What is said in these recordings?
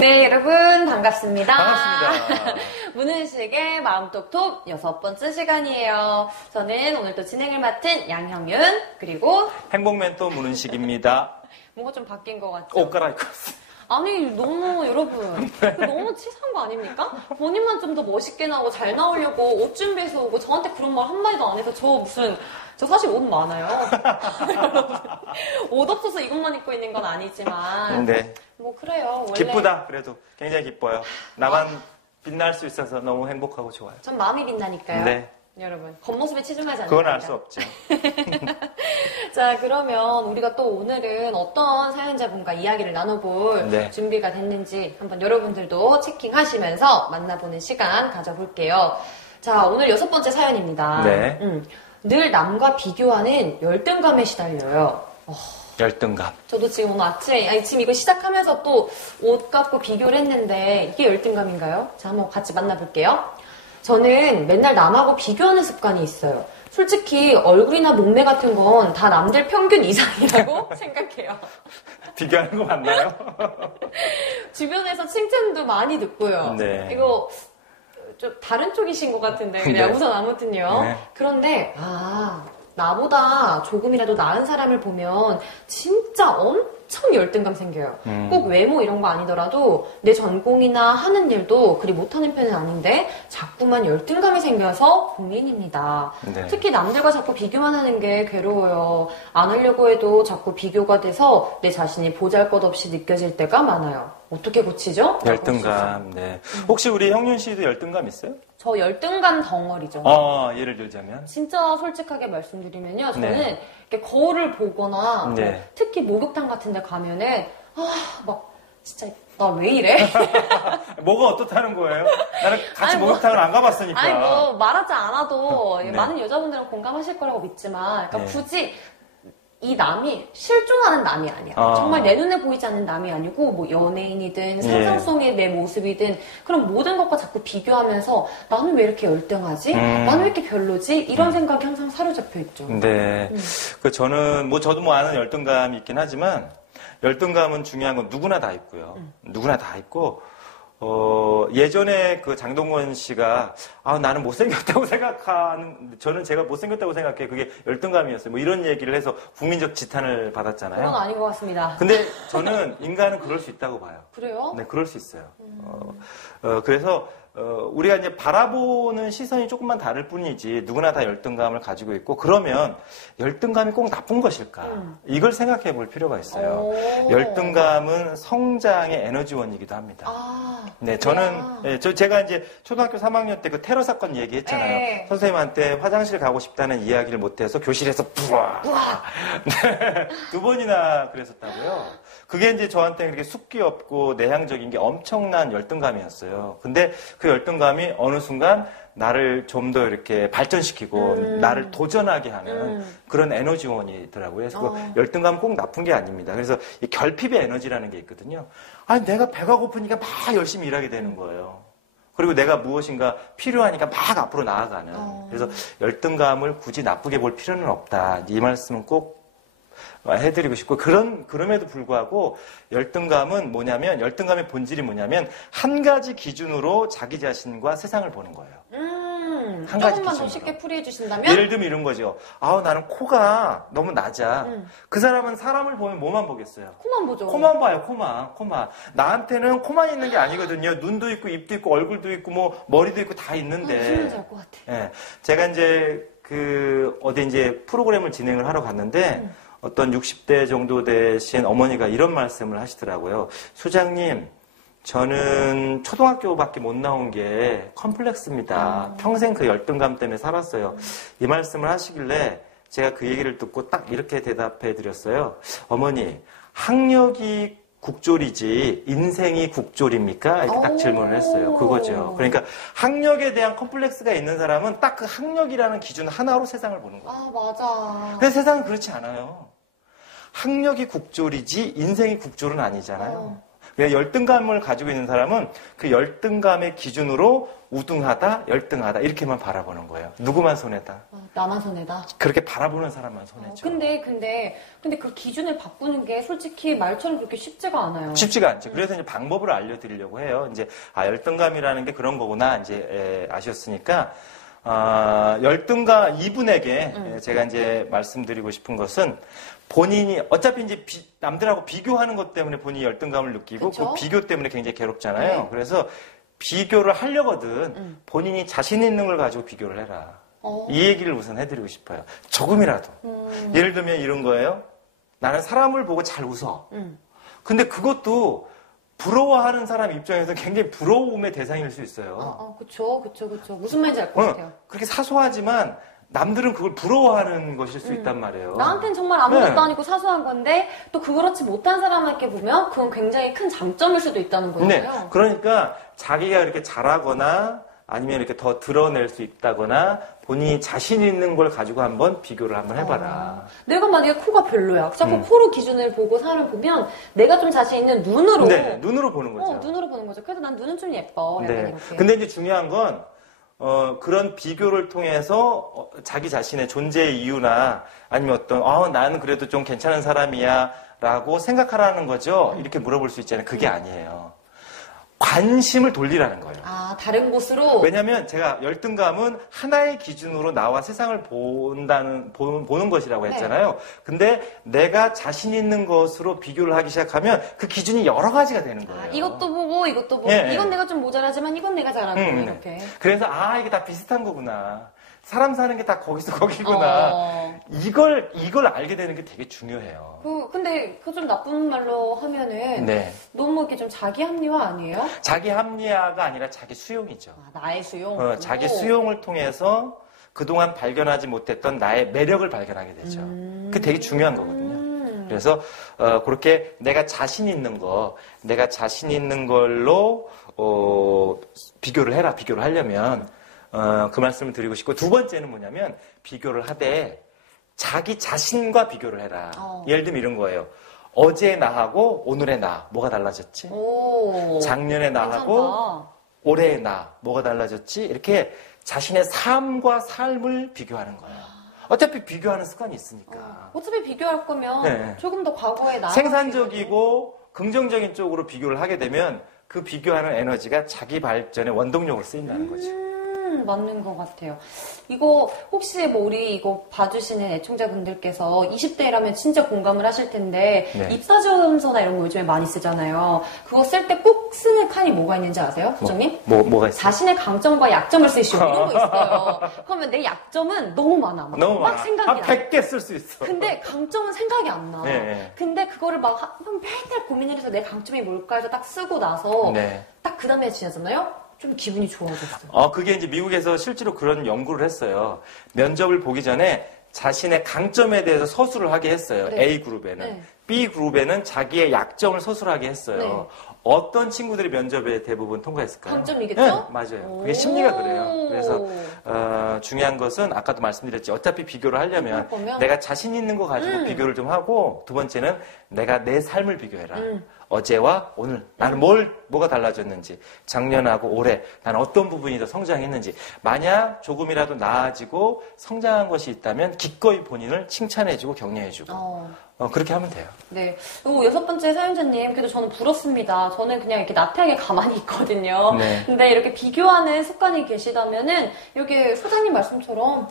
네, 여러분 반갑습니다. 반갑습니다. 문은식의 마음톡톡 6번째 시간이에요. 저는 오늘 또 진행을 맡은 양형윤 그리고 행복멘토 문은식입니다. 뭔가 좀 바뀐 것 같죠? 옷 갈아입고 왔어요. 아니 너무 여러분 너무 치사한 거 아닙니까? 본인만 좀 더 멋있게 나오고 잘 나오려고 옷 준비해서 오고 저한테 그런 말 한마디도 안 해서 저 사실 옷 많아요. 옷 없어서 이것만 입고 있는 건 아니지만 네. 뭐 그래요. 원래 기쁘다. 그래도 굉장히 기뻐요. 나만 빛날 수 있어서 너무 행복하고 좋아요. 전 마음이 빛나니까요. 네. 여러분 겉모습에 치중하지 않는 그건 알 수 없죠. 자, 그러면 우리가 또 오늘은 어떤 사연자분과 이야기를 나눠볼 네. 준비가 됐는지 한번 여러분들도 체킹하시면서 만나보는 시간 가져볼게요. 자, 오늘 6번째 사연입니다. 네. 늘 남과 비교하는 열등감에 시달려요. 열등감. 저도 지금 오늘 아침에, 지금 이거 시작하면서 또 옷 갖고 비교를 했는데 이게 열등감인가요? 자, 한번 같이 만나볼게요. 저는 맨날 남하고 비교하는 습관이 있어요. 솔직히 얼굴이나 몸매 같은 건 다 남들 평균 이상이라고 생각해요. 비교하는 거 맞나요? 주변에서 칭찬도 많이 듣고요. 네. 이거 좀 다른 쪽이신 것 같은데 그냥 네. 우선 아무튼요. 네. 그런데 나보다 조금이라도 나은 사람을 보면 진짜 엄청 열등감 생겨요. 꼭 외모 이런 거 아니더라도 내 전공이나 하는 일도 그리 못하는 편은 아닌데 자꾸만 열등감이 생겨서 고민입니다. 네. 특히 남들과 자꾸 비교만 하는 게 괴로워요. 안 하려고 해도 자꾸 비교가 돼서 내 자신이 보잘것없이 느껴질 때가 많아요. 어떻게 고치죠? 열등감. 네. 혹시 우리 형윤 씨도 열등감 있어요? 저 열등감 덩어리죠. 예를 들자면? 진짜 솔직하게 말씀드리면요. 저는 네. 이렇게 거울을 보거나 네. 뭐 특히 목욕탕 같은 데 가면은 진짜 나 왜 이래? 뭐가 어떻다는 거예요? 나는 같이 아니, 목욕탕을 안 가봤으니까. 아니 뭐 말하지 않아도 네. 많은 여자분들은 공감하실 거라고 믿지만 그러니까 네. 굳이 이 남이 실존하는 남이 아니야. 정말 내 눈에 보이지 않는 남이 아니고 뭐 연예인이든 상상 속의 내 모습이든 그런 모든 것과 자꾸 비교하면서 나는 왜 이렇게 열등하지? 나는 왜 이렇게 별로지? 이런 생각이 항상 사로잡혀 있죠. 네. 저도 뭐 아는 열등감이 있긴 하지만 열등감은 중요한 건 누구나 다 있고요. 누구나 다 있고 예전에 그 장동건 씨가 나는 못생겼다고 저는 제가 못생겼다고 생각해. 그게 열등감이었어요. 뭐 이런 얘기를 해서 국민적 지탄을 받았잖아요. 그건 아닌 것 같습니다. 근데 저는 인간은 그럴 수 있다고 봐요. 그래요? 네, 그럴 수 있어요. 그래서 우리가 이제 바라보는 시선이 조금만 다를 뿐이지 누구나 다 열등감을 가지고 있고 그러면 열등감이 꼭 나쁜 것일까? 이걸 생각해 볼 필요가 있어요. 열등감은 성장의 에너지원이기도 합니다. 네, 제가 이제 초등학교 3학년 때 그 테러 사건 얘기했잖아요. 네. 선생님한테 화장실 가고 싶다는 이야기를 못해서 교실에서 부와! 네, 2번이나 그랬었다고요. 그게 이제 저한테 그렇게 숫기 없고 내향적인 게 엄청난 열등감이었어요. 근데 그 열등감이 어느 순간 나를 좀 더 이렇게 발전시키고 나를 도전하게 하는 그런 에너지원이더라고요. 그래서 그 열등감은 꼭 나쁜 게 아닙니다. 그래서 이 결핍의 에너지라는 게 있거든요. 내가 배가 고프니까 막 열심히 일하게 되는 거예요. 그리고 내가 무엇인가 필요하니까 막 앞으로 나아가는. 그래서 열등감을 굳이 나쁘게 볼 필요는 없다. 이 말씀은 꼭 해드리고 싶고 그럼에도 불구하고 열등감은 열등감의 본질이 뭐냐면 한 가지 기준으로 자기 자신과 세상을 보는 거예요. 한 가지 조금만 더 쉽게 풀이해 주신다면? 예를 들면 이런 거죠. 나는 코가 너무 낮아. 그 사람은 사람을 보면 뭐만 보겠어요? 코만 보죠. 코만 봐요, 코만. 나한테는 코만 있는 게 아니거든요. 눈도 있고, 입도 있고, 얼굴도 있고, 뭐, 머리도 있고 다 있는데. 무슨 말인지 알 것 같아. 예. 제가 이제 어디 이제 프로그램을 진행을 하러 갔는데, 어떤 60대 정도 되신 어머니가 이런 말씀을 하시더라고요. 소장님, 저는 초등학교밖에 못 나온 게 컴플렉스입니다. 평생 그 열등감 때문에 살았어요. 이 말씀을 하시길래 제가 그 얘기를 듣고 딱 이렇게 대답해 드렸어요. 어머니, 학력이 국졸이지 인생이 국졸입니까? 이렇게 딱 질문을 했어요. 그거죠. 그러니까 학력에 대한 컴플렉스가 있는 사람은 딱 그 학력이라는 기준 하나로 세상을 보는 거예요. 맞아. 근데 세상은 그렇지 않아요. 학력이 국졸이지 인생이 국졸은 아니잖아요. 열등감을 가지고 있는 사람은 그 열등감의 기준으로 우등하다, 열등하다 이렇게만 바라보는 거예요. 누구만 손해다. 나만 손해다. 그렇게 바라보는 사람만 손해죠. 근데 그 기준을 바꾸는 게 솔직히 말처럼 그렇게 쉽지가 않아요. 쉽지가 않죠. 그래서 이제 방법을 알려드리려고 해요. 이제 열등감이라는 게 그런 거구나 이제 아셨으니까 열등감 이분에게 제가 이제 말씀드리고 싶은 것은 본인이 어차피 이제 남들하고 비교하는 것 때문에 본인이 열등감을 느끼고 그 비교 때문에 굉장히 괴롭잖아요. 네. 그래서 비교를 하려거든 본인이 자신 있는 걸 가지고 비교를 해라. 이 얘기를 우선 해드리고 싶어요. 조금이라도. 예를 들면 이런 거예요. 나는 사람을 보고 잘 웃어. 근데 그것도 부러워하는 사람 입장에서 굉장히 부러움의 대상일 수 있어요. 그쵸. 무슨 말인지 알 것 같아요. 그렇게 사소하지만 남들은 그걸 부러워하는 것일 수 있단 말이에요. 나한테는 정말 아무것도 아니고 사소한 건데 또 그렇지 못한 사람에게 보면 그건 굉장히 큰 장점일 수도 있다는 거예요. 네. 그러니까 자기가 이렇게 잘하거나 아니면 이렇게 더 드러낼 수 있다거나 본인이 자신 있는 걸 가지고 한번 비교를 한번 해봐라. 내가 만약에 코가 별로야. 자꾸 코로 기준을 보고 사람을 보면 내가 좀 자신 있는 눈으로. 네, 눈으로 보는 거죠. 눈으로 보는 거죠. 그래서 난 눈은 좀 예뻐. 약간 네. 이렇게. 근데 이제 중요한 건 그런 비교를 통해서 자기 자신의 존재의 이유나 아니면 어떤 나는 그래도 좀 괜찮은 사람이야 라고 생각하라는 거죠. 이렇게 물어볼 수 있잖아요. 그게 아니에요. 관심을 돌리라는 거예요. 다른 곳으로? 왜냐면 제가 열등감은 하나의 기준으로 나와 세상을 보는 것이라고 했잖아요. 근데 내가 자신 있는 것으로 비교를 하기 시작하면 그 기준이 여러 가지가 되는 거예요. 이것도 보고 이것도 보고 예, 이건 내가 좀 모자라지만 이건 내가 잘하고 이렇게. 그래서 이게 다 비슷한 거구나. 사람 사는 게 다 거기서 거기구나. 이걸 알게 되는 게 되게 중요해요. 근데 그 좀 나쁜 말로 하면은 너무 이렇게 좀 자기 합리화 아니에요? 자기 합리화가 아니라 자기 수용이죠. 나의 수용. 자기 수용을 통해서 그동안 발견하지 못했던 나의 매력을 발견하게 되죠. 그게 되게 중요한 거거든요. 그래서 그렇게 내가 자신 있는 걸로 비교를 하려면 그 말씀을 드리고 싶고, 두 번째는 뭐냐면 비교를 하되 자기 자신과 비교를 해라. 예를 들면 이런 거예요. 어제 나하고 오늘의 나 뭐가 달라졌지? 작년의 나하고 괜찮다. 올해의 나 뭐가 달라졌지? 이렇게 자신의 삶과 삶을 비교하는 거예요. 어차피 비교하는 습관이 있으니까. 어차피 비교할 거면 조금 더 과거에 나 생산적이고 긍정적인 쪽으로 비교를 하게 되면 그 비교하는 에너지가 자기 발전의 원동력으로 쓰인다는 거죠. 맞는 것 같아요. 이거 혹시 우리 이거 봐주시는 애청자분들께서 20대라면 진짜 공감을 하실 텐데 입사지원서나 이런 거 요즘에 많이 쓰잖아요. 그거 쓸 때 꼭 쓰는 칸이 뭐가 있는지 아세요? 부장님? 뭐가 있어요? 자신의 강점과 약점을 쓰시오. 이런 거 있어요. 그러면 내 약점은 너무 많아. 막 생각이 나. 100개 쓸 수 있어. 근데 강점은 생각이 안 나. 근데 그거를 맨날 고민을 해서 내 강점이 뭘까 해서 딱 쓰고 나서 딱 그 다음에 지나잖아요? 좀 기분이 좋아졌어요. 그게 이제 미국에서 실제로 그런 연구를 했어요. 면접을 보기 전에 자신의 강점에 대해서 서술을 하게 했어요. A그룹에는. B그룹에는 자기의 약점을 서술하게 했어요. 어떤 친구들이 면접에 대부분 통과했을까요? 강점이겠죠? 네, 맞아요. 그게 심리가 그래요. 그래서 중요한 것은 아까도 말씀드렸지. 어차피 비교를 하려면 내가 자신 있는 거 가지고 비교를 좀 하고, 두 번째는 내가 내 삶을 비교해라. 어제와 오늘 나는 뭐가 달라졌는지, 작년하고 올해 나는 어떤 부분이 더 성장했는지, 만약 조금이라도 나아지고 성장한 것이 있다면 기꺼이 본인을 칭찬해주고 격려해주고 그렇게 하면 돼요. 네. 그리고 6번째 사연자님, 그래도 저는 부럽습니다. 저는 그냥 이렇게 나태하게 가만히 있거든요. 근데 이렇게 비교하는 습관이 계시다면은 여기 소장님 말씀처럼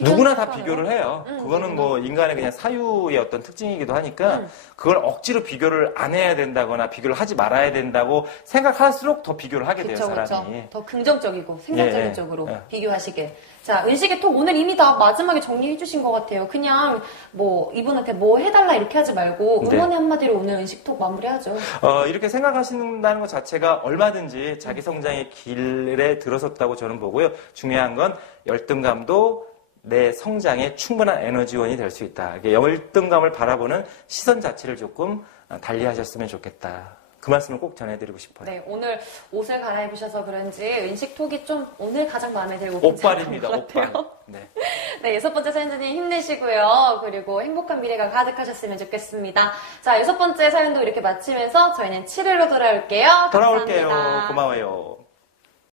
누구나 다 비교를 해요. 그거는 인간의 그냥 사유의 어떤 특징이기도 하니까 그걸 억지로 비교를 안 해야 된다거나 비교를 하지 말아야 된다고 생각할수록 더 비교를 하게 돼요, 사람이. 더 긍정적이고 생산적인 쪽으로 비교하시게. 자, 은식의 톡 오늘 이미 다 마지막에 정리해 주신 것 같아요. 그냥 이분한테 뭐 해달라 이렇게 하지 말고 응원의 한마디로 오늘 은식 톡 마무리하죠. 이렇게 생각하신다는 것 자체가 얼마든지 자기 성장의 길에 들어섰다고 저는 보고요. 중요한 건 열등감도 내 성장에 충분한 에너지원이 될 수 있다. 열등감을 바라보는 시선 자체를 조금 달리하셨으면 좋겠다. 그 말씀을 꼭 전해드리고 싶어요. 네, 오늘 옷을 갈아입으셔서 그런지 은식톡이 좀 오늘 가장 마음에 들고 옷빨입니다. 옷빨. 네. 네, 6번째 사연자님 힘내시고요. 그리고 행복한 미래가 가득하셨으면 좋겠습니다. 자, 6번째 사연도 이렇게 마치면서 저희는 7일로 돌아올게요. 돌아올게요. 감사합니다. 고마워요.